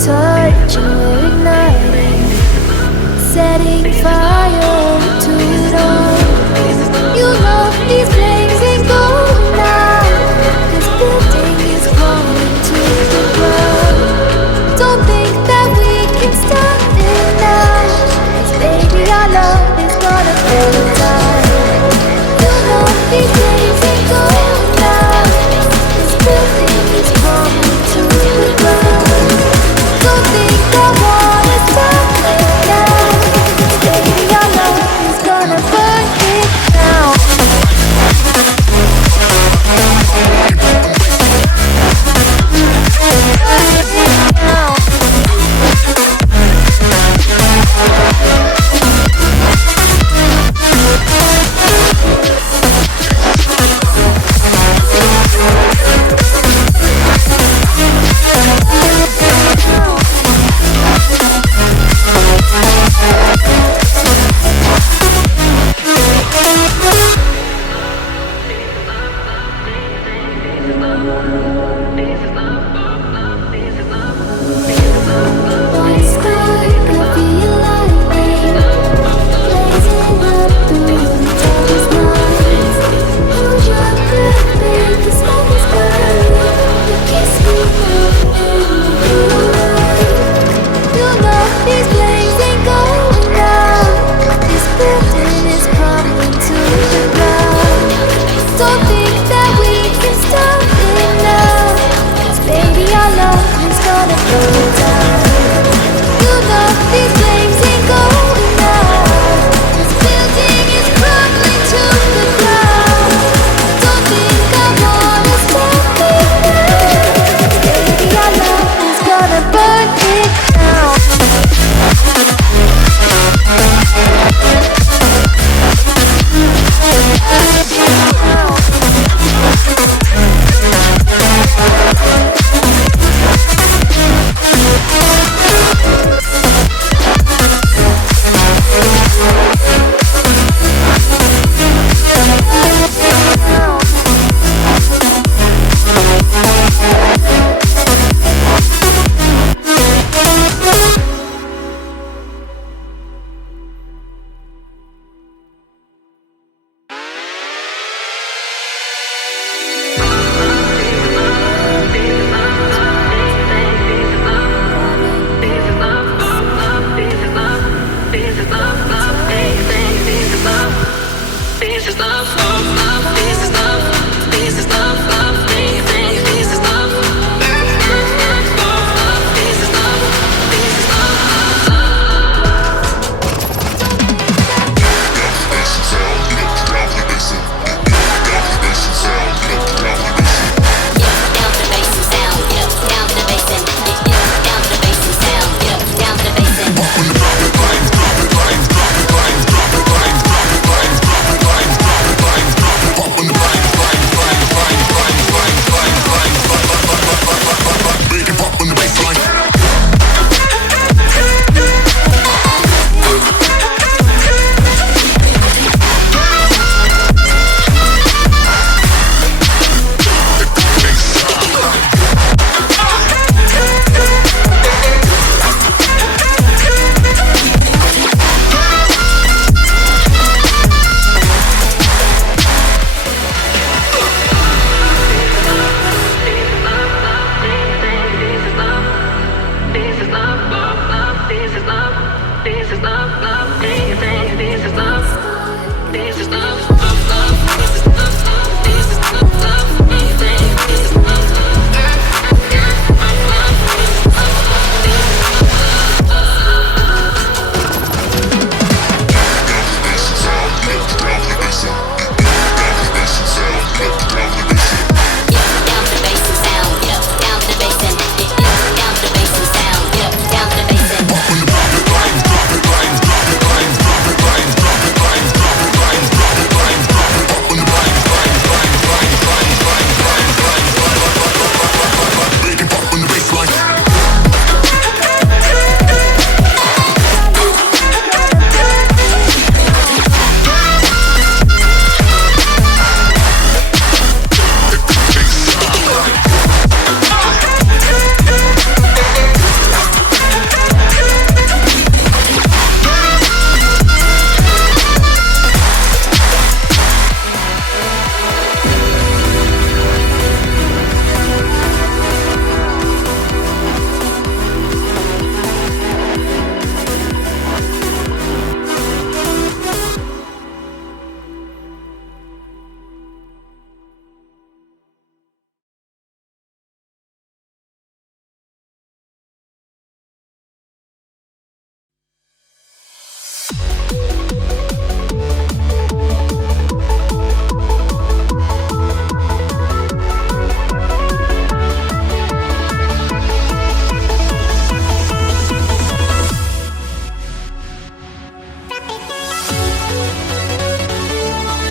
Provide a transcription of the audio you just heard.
touch and we're igniting, setting fire to it all. You know these flames ain't going out. This building is crumbling to the ground. Don't think that we can stop it now, 'cause baby our love is gonna burn down. You know these flames ain't going out. This building is crumbling to the ground. Don't think I wanna stop it now, 'cause baby our love is gonna burn it down. This is love.